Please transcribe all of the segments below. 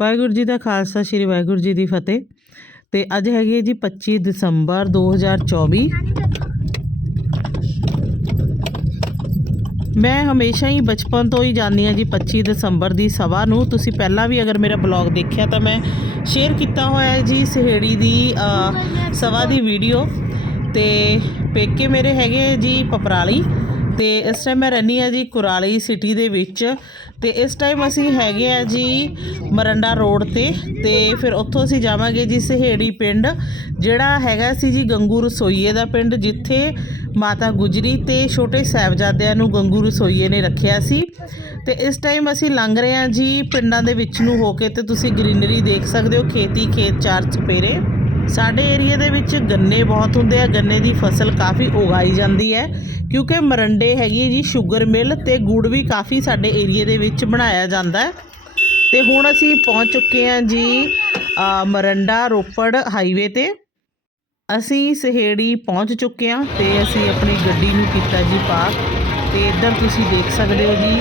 ਵਾਹਿਗੁਰੂ ਜੀ ਦਾ ਖਾਲਸਾ ਸ੍ਰੀ ਵਾਹਿਗੁਰੂ ਜੀ ਦੀ ਫਤਿਹ। ਤੇ ਅੱਜ ਹੈਗੀ ਹੈ ਜੀ 25 ਦਸੰਬਰ 2024 ਮੈਂ ਹਮੇਸ਼ਾ ਹੀ ਬਚਪਨ ਤੋਂ ਹੀ ਜਾਣਦੀ ਹਾਂ ਜੀ 25 ਦਸੰਬਰ ਦੀ ਸਭਾ ਨੂੰ। ਤੁਸੀਂ ਪਹਿਲਾਂ ਵੀ ਅਗਰ ਮੇਰਾ ਬਲੌਗ ਦੇਖਿਆ ਤਾਂ ਮੈਂ ਸ਼ੇਅਰ ਕੀਤਾ ਹੋਇਆ ਹੈ ਜੀ ਸਹੇੜੀ ਦੀ ਅ, ਸਭਾ ਦੀ ਵੀਡੀਓ। ਤੇ ਪੇਕੇ ਮੇਰੇ ਹੈਗੇ ਜੀ ਪਪਰਾਲੀ। ਤੇ ਇਸ ਟਾਈਮ ਮੈਂ ਰਹਿੰਦੀ ਆ ਜੀ ਕੁਰਾਲੀ ਸਿਟੀ ਦੇ ਵਿੱਚ ਤੇ ਇਸ ਟਾਈਮ ਅਸੀਂ ਹੈਗੇ ਆ ਜੀ ਮਰੰਡਾ ਰੋਡ ਤੇ ਤੇ ਫਿਰ ਉੱਥੋਂ ਅਸੀਂ ਜਾਵਾਂਗੇ ਜੀ ਸਹੇੜੀ ਪਿੰਡ, ਜਿਹੜਾ ਹੈਗਾ ਸੀ ਜੀ ਗੰਗੂ ਰਸੋਈਏ ਦਾ ਪਿੰਡ, ਜਿੱਥੇ ਮਾਤਾ ਗੁਜਰੀ ਤੇ ਛੋਟੇ ਸਾਹਿਬਜ਼ਾਦਿਆਂ ਨੂੰ ਗੰਗੂ ਰਸੋਈਏ ਨੇ ਰੱਖਿਆ ਸੀ। ਤੇ ਇਸ ਟਾਈਮ ਅਸੀਂ ਲੰਘ ਰਹੇ ਹਾਂ ਜੀ ਪਿੰਡਾਂ ਦੇ ਵਿੱਚ ਨੂੰ ਹੋ ਕੇ ਤੇ ਤੁਸੀਂ ਗ੍ਰੀਨਰੀ ਦੇਖ ਸਕਦੇ ਹੋ, ਖੇਤੀ ਖੇਤ ਚਾਰ ਚਪੇਰੇ ਸਾਡੇ ਏਰੀਆ ਦੇ ਵਿੱਚ ਗੰਨੇ ਬਹੁਤ ਹੁੰਦੇ ਆ, ਗੰਨੇ ਦੀ ਫਸਲ ਕਾਫੀ ਉਗਾਈ ਜਾਂਦੀ ਹੈ, ਕਿਉਂਕਿ ਮਰੰਡੇ ਹੈਗੀ ਹੈ ਜੀ ਸ਼ੂਗਰ ਮਿਲ ਤੇ ਗੁੜ ਵੀ ਕਾਫੀ ਸਾਡੇ ਏਰੀਆ ਦੇ ਵਿੱਚ ਬਣਾਇਆ ਜਾਂਦਾ ਹੈ। ਤੇ ਹੁਣ ਅਸੀਂ ਪਹੁੰਚ ਚੁੱਕੇ ਹਾਂ ਜੀ ਮਰੰਡਾ ਰੋਪੜ ਹਾਈਵੇ ਤੇ। ਅਸੀਂ ਸਹੇੜੀ ਪਹੁੰਚ ਚੁੱਕੇ ਹਾਂ ਤੇ ਅਸੀਂ ਆਪਣੀ ਗੱਡੀ ਨੂੰ ਕੀਤਾ ਜੀ ਪਾਰਕ ਤੇ ਇੱਧਰ ਤੁਸੀਂ ਦੇਖ ਸਕਦੇ ਹੋ ਜੀ,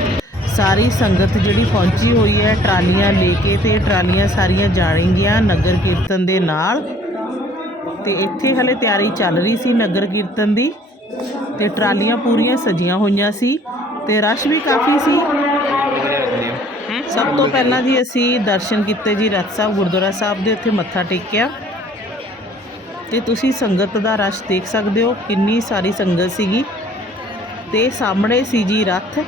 ਸਾਰੀ ਸੰਗਤ ਜਿਹੜੀ ਪਹੁੰਚੀ ਹੋਈ ਹੈ, ਟਰਾਲੀਆਂ ਲੈ ਕੇ ਤੇ ਟਰਾਲੀਆਂ ਸਾਰੀਆਂ ਜਾਣਗੀਆਂ ਨਗਰ ਕੀਰਤਨ ਦੇ ਨਾਲ। ਤੇ ਇੱਥੇ ਹਲੇ ਤਿਆਰੀ ਚੱਲ ਰਹੀ ਸੀ ਨਗਰ ਕੀਰਤਨ ਦੀ ਤੇ ਟਰਾਲੀਆਂ ਪੂਰੀਆਂ ਸਜੀਆਂ ਹੋਈਆਂ ਸੀ ਤੇ ਰਸ਼ ਵੀ ਕਾਫੀ ਸੀ। ਸਭ ਤੋਂ ਪਹਿਲਾਂ ਜੀ ਅਸੀਂ ਦਰਸ਼ਨ ਕੀਤੇ ਜੀ ਰਥ ਸਾਹਿਬ, ਗੁਰਦੁਆਰਾ ਸਾਹਿਬ ਦੇ, ਉੱਥੇ ਮੱਥਾ ਟੇਕਿਆ। ਤੇ ਤੁਸੀਂ ਸੰਗਤ ਦਾ ਰਸ਼ ਦੇਖ ਸਕਦੇ ਹੋ, ਕਿੰਨੀ ਸਾਰੀ ਸੰਗਤ ਸੀਗੀ। ਤੇ ਸਾਹਮਣੇ ਸੀ ਜੀ ਰੱਥ।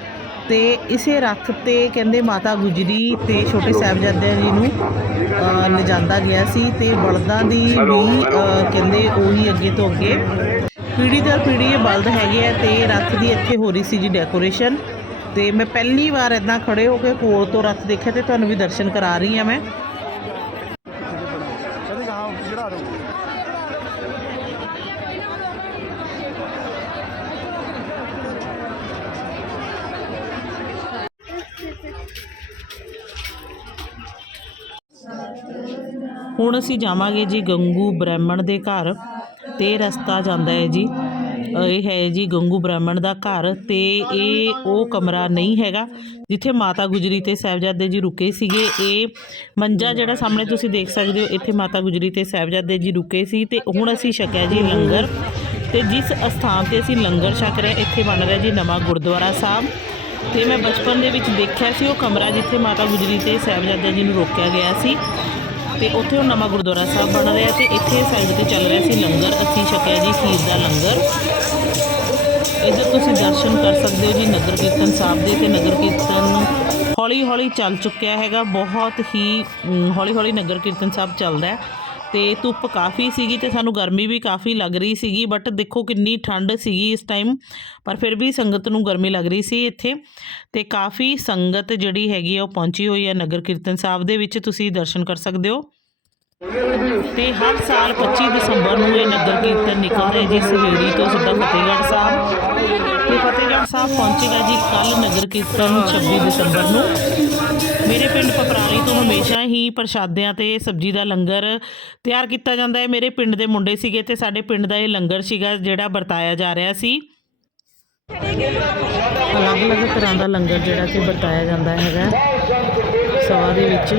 ਤੇ ਇਸੇ ਰੱਥ ਤੇ ਕਹਿੰਦੇ ਮਾਤਾ ਗੁਜਰੀ ਤੇ ਛੋਟੇ ਸਾਹਿਬਜ਼ਾਦਿਆਂ ਜੀ ਨੂੰ ਅ, ਲਿਜਾਂਦਾ ਗਿਆ ਸੀ ਤੇ ਬਲਦਾਂ ਦੀ ਵੀ ਕਹਿੰਦੇ ਉਹੀ ਅੱਗੇ ਤੋਂ ਅੱਗੇ। ਪੀੜੀ ਦਰ ਪੀੜੀ ਇਹ ਬਲਦ ਹੈਗੇ ਆ ਤੇ ਰੱਥ ਦੀ ਇੱਥੇ ਹੋ ਰਹੀ ਸੀ ਜੀ ਡੈਕੋਰੇਸ਼ਨ ਤੇ ਮੈਂ ਪਹਿਲੀ ਵਾਰ ਇਦਾਂ ਖੜੇ ਹੋ ਕੇ ਕੋਲ ਤੋਂ ਰੱਥ ਦੇਖਿਆ ਤੇ ਤੁਹਾਨੂੰ ਵੀ ਦਰਸ਼ਨ ਕਰਾ ਰਹੀ ਹਾਂ ਮੈਂ। ਹੁਣ ਅਸੀਂ ਜਾਵਾਂਗੇ ਜੀ ਗੰਗੂ ਬ੍ਰਾਹਮਣ ਦੇ ਘਰ, ਤੇ ਰਸਤਾ ਜਾਂਦਾ ਹੈ ਜੀ। ਇਹ ਹੈ ਜੀ ਗੰਗੂ ਬ੍ਰਾਹਮਣ ਦਾ ਘਰ, ਤੇ ਇਹ ਉਹ ਕਮਰਾ ਨਹੀਂ ਹੈਗਾ, ਜਿੱਥੇ ਮਾਤਾ ਗੁਜਰੀ ਤੇ ਸਾਹਿਬਜ਼ਾਦੇ ਜੀ ਰੁਕੇ ਸੀਗੇ। ਇਹ ਮੰਜਾ ਜਿਹੜਾ ਸਾਹਮਣੇ ਤੁਸੀਂ ਦੇਖ ਸਕਦੇ ਹੋ, ਇੱਥੇ ਮਾਤਾ ਗੁਜਰੀ ਤੇ ਸਾਹਿਬਜ਼ਾਦੇ ਜੀ ਰੁਕੇ ਸੀ, ਤੇ ਹੁਣ ਅਸੀਂ ਛਕਿਆ ਜੀ ਲੰਗਰ। ਤੇ ਜਿਸ ਅਸਥਾਨ ਤੇ ਅਸੀਂ ਲੰਗਰ ਛਕ ਰਹੇ, ਇੱਥੇ ਬਣ ਰਿਹਾ ਜੀ ਨਵਾਂ ਗੁਰਦੁਆਰਾ ਸਾਹਿਬ। ਤੇ ਮੈਂ ਬਚਪਨ ਦੇ ਵਿੱਚ ਦੇਖਿਆ ਸੀ, ਉਹ ਕਮਰਾ ਜਿੱਥੇ ਮਾਤਾ ਗੁਜਰੀ ਤੇ ਸਾਹਿਬਜ਼ਾਦੇ ਜੀ ਨੂੰ ਰੋਕਿਆ ਗਿਆ ਸੀ। ਤੇ ਉੱਥੇ ਉਹ ਨਵਾਂ ਗੁਰਦੁਆਰਾ ਸਾਹਿਬ ਬਣ ਰਿਹਾ ਤੇ ਇੱਥੇ ਸਾਈਡ ਤੇ ਚੱਲ ਰਿਹਾ ਸੀ ਲੰਗਰ, ਅਸੀਂ ਛਕਿਆ ਜੀ ਖੀਰ ਦਾ ਲੰਗਰ। ਇੱਧਰ ਤੁਸੀਂ ਦਰਸ਼ਨ ਕਰ ਸਕਦੇ ਹੋ ਜੀ ਨਗਰ ਕੀਰਤਨ ਸਾਹਿਬ ਦੇ, ਤੇ ਨਗਰ ਕੀਰਤਨ ਹੌਲੀ ਹੌਲੀ ਚੱਲ ਚੁੱਕਿਆ ਹੈਗਾ, ਬਹੁਤ ਹੀ ਹੌਲੀ ਹੌਲੀ ਨਗਰ ਕੀਰਤਨ ਸਾਹਿਬ ਚੱਲਦਾ ਹੈ। ਤੇ ਧੁੱਪ ਕਾਫੀ ਸੀਗੀ ਤੇ ਸਾਨੂੰ ਗਰਮੀ ਵੀ ਕਾਫੀ ਲੱਗ ਰਹੀ ਸੀਗੀ ਬਟ ਦੇਖੋ ਕਿੰਨੀ ਠੰਡ ਸੀਗੀ ਇਸ ਟਾਈਮ ਪਰ ਫਿਰ ਵੀ ਸੰਗਤ ਨੂੰ ਗਰਮੀ ਲੱਗ ਰਹੀ ਸੀ ਇੱਥੇ। ਤੇ ਕਾਫੀ ਸੰਗਤ ਜਿਹੜੀ ਹੈਗੀ ਆ ਉਹ ਪਹੁੰਚੀ ਹੋਈ ਹੈ ਨਗਰ ਕੀਰਤਨ ਸਾਹਿਬ ਦੇ ਵਿੱਚ, ਤੁਸੀਂ ਦਰਸ਼ਨ ਕਰ ਸਕਦੇ ਹੋ। ਤੇ ਹਰ ਸਾਲ 25 ਦਸੰਬਰ ਨੂੰ ਇਹ ਨਗਰ ਕੀਰਤਨ ਨਿਕਲਦਾ ਹੈ ਜੀ ਸਵੇਰੀ ਤੋਂ ਸਿੱਧਾ ਫਤਿਹਗੜ੍ਹ ਸਾਹਿਬ। ਤੇ ਫਤਿਹਗੜ੍ਹ ਸਾਹਿਬ ਪਹੁੰਚੇਗਾ ਜੀ ਕੱਲ ਨਗਰ ਕੀਰਤਨ 26 ਦਸੰਬਰ ਨੂੰ। ਮੇਰੇ ਪਿੰਡ ਪਪਰਾਲੀ ਤੋਂ ਹਮੇਸ਼ਾ ਹੀ ਪ੍ਰਸ਼ਾਦਿਆਂ ਤੇ ਸਬਜ਼ੀ ਦਾ ਲੰਗਰ ਤਿਆਰ ਕੀਤਾ ਜਾਂਦਾ ਹੈ। ਮੇਰੇ ਪਿੰਡ ਦੇ ਮੁੰਡੇ ਸੀਗੇ ਤੇ ਸਾਡੇ ਪਿੰਡ ਦਾ ਇਹ ਲੰਗਰ ਸੀਗਾ ਜਿਹੜਾ ਵਰਤਾਇਆ ਜਾ ਰਿਹਾ ਸੀ। ਅਲੱਗ-ਅਲੱਗ ਤਰ੍ਹਾਂ ਦਾ ਲੰਗਰ ਜਿਹੜਾ ਕਿ ਵਰਤਾਇਆ ਜਾਂਦਾ ਹੈਗਾ ਸਭਾ ਦੇ ਵਿੱਚ।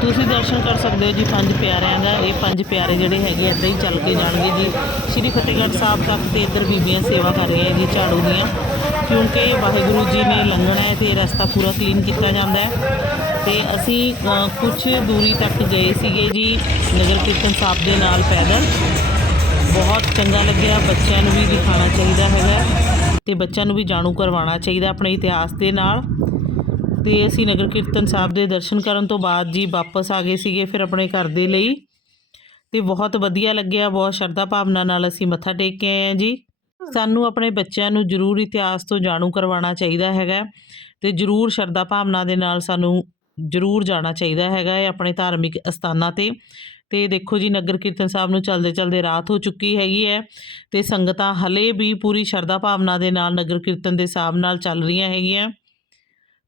ਤੁਸੀਂ ਦਰਸ਼ਨ ਕਰ ਸਕਦੇ ਹੋ ਜੀ, ਪੰਜ ਪਿਆਰਿਆਂ ਦਾ। ਇਹ ਪੰਜ ਪਿਆਰੇ ਜਿਹੜੇ ਹੈਗੇ ਇੱਦਾਂ ਹੀ ਚੱਲ ਕੇ ਜਾਣਗੇ ਜੀ। ਸ਼੍ਰੀ ਫਤਿਹਗੜ੍ਹ ਸਾਹਿਬ ਤੱਕ ਤੇ ਇੱਧਰ ਬੀਬੀਆਂ ਸੇਵਾ ਕਰ ਰਹੀਆਂ ਜੀ, ਝਾੜੂ ਦੀਆਂ। ਕਿਉਂਕਿ ਵਾਹਿਗੁਰੂ ਜੀ ਨੇ ਲੰਘਣਾ ਹੈ ਤੇ ਰਸਤਾ ਪੂਰਾ ਕਲੀਨ ਕੀਤਾ ਜਾਂਦਾ ਹੈ। ਤੇ ਅਸੀਂ ਕੁਝ ਦੂਰੀ ਤੱਕ ਗਏ ਸੀਗੇ ਜੀ, ਨਗਰ ਕੀਰਤਨ ਸਾਹਿਬ ਦੇ ਨਾਲ ਪੈਦਲ। ਬਹੁਤ ਚੰਗਾ ਲੱਗਿਆ, ਬੱਚਿਆਂ ਨੂੰ ਵੀ ਦਿਖਾਉਣਾ ਚਾਹੀਦਾ ਹੈਗਾ। ਤੇ ਬੱਚਿਆਂ ਨੂੰ ਵੀ ਜਾਣੂ ਕਰਵਾਉਣਾ ਚਾਹੀਦਾ ਆਪਣੇ ਇਤਿਹਾਸ ਦੇ ਨਾਲ। ਤੇ ਅਸੀਂ ਨਗਰ ਕੀਰਤਨ ਸਾਹਿਬ ਦੇ ਦਰਸ਼ਨ ਕਰਨ ਤੋਂ ਬਾਅਦ ਜੀ ਵਾਪਸ ਆ ਗਏ ਸੀਗੇ ਫਿਰ ਆਪਣੇ ਘਰ ਦੇ ਲਈ। ਤੇ ਬਹੁਤ ਵਧੀਆ ਲੱਗਿਆ, ਬਹੁਤ ਸ਼ਰਧਾ ਭਾਵਨਾ ਨਾਲ ਅਸੀਂ ਮੱਥਾ ਟੇਕ ਕੇ ਆਏ ਹਾਂ ਜੀ। ਸਾਨੂੰ ਆਪਣੇ ਬੱਚਿਆਂ ਨੂੰ ਜ਼ਰੂਰ ਇਤਿਹਾਸ ਤੋਂ ਜਾਣੂ ਕਰਵਾਉਣਾ ਚਾਹੀਦਾ ਹੈਗਾ ਤੇ ਜ਼ਰੂਰ ਸ਼ਰਧਾ ਭਾਵਨਾ ਦੇ ਨਾਲ ਸਾਨੂੰ ਜ਼ਰੂਰ ਜਾਣਾ ਚਾਹੀਦਾ ਹੈਗਾ ਹੈ ਆਪਣੇ ਧਾਰਮਿਕ ਅਸਥਾਨਾਂ ਤੇ। ਤੇ ਦੇਖੋ ਜੀ, ਨਗਰ ਕੀਰਤਨ ਸਾਹਿਬ ਨੂੰ ਚਲਦੇ ਚਲਦੇ ਰਾਤ ਹੋ ਚੁੱਕੀ ਹੈਗੀ ਹੈ ਤੇ ਸੰਗਤਾਂ ਹਲੇ ਵੀ ਪੂਰੀ ਸ਼ਰਧਾ ਭਾਵਨਾ ਦੇ ਨਾਲ ਨਗਰ ਕੀਰਤਨ ਦੇ ਹਿਸਾਬ ਨਾਲ ਚੱਲ ਰਹੀਆਂ ਹੈਗੀਆਂ।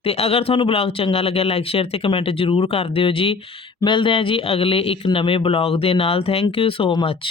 ਤੇ ਅਗਰ ਤੁਹਾਨੂੰ ਬਲੌਗ ਚੰਗਾ ਲੱਗਿਆ ਲਾਈਕ ਸ਼ੇਅਰ ਤੇ ਕਮੈਂਟ ਜ਼ਰੂਰ ਕਰ ਦਿਓ ਜੀ। ਮਿਲਦੇ ਹਾਂ ਜੀ ਅਗਲੇ ਇੱਕ ਨਵੇਂ ਬਲੌਗ ਦੇ ਨਾਲ। Thank you so much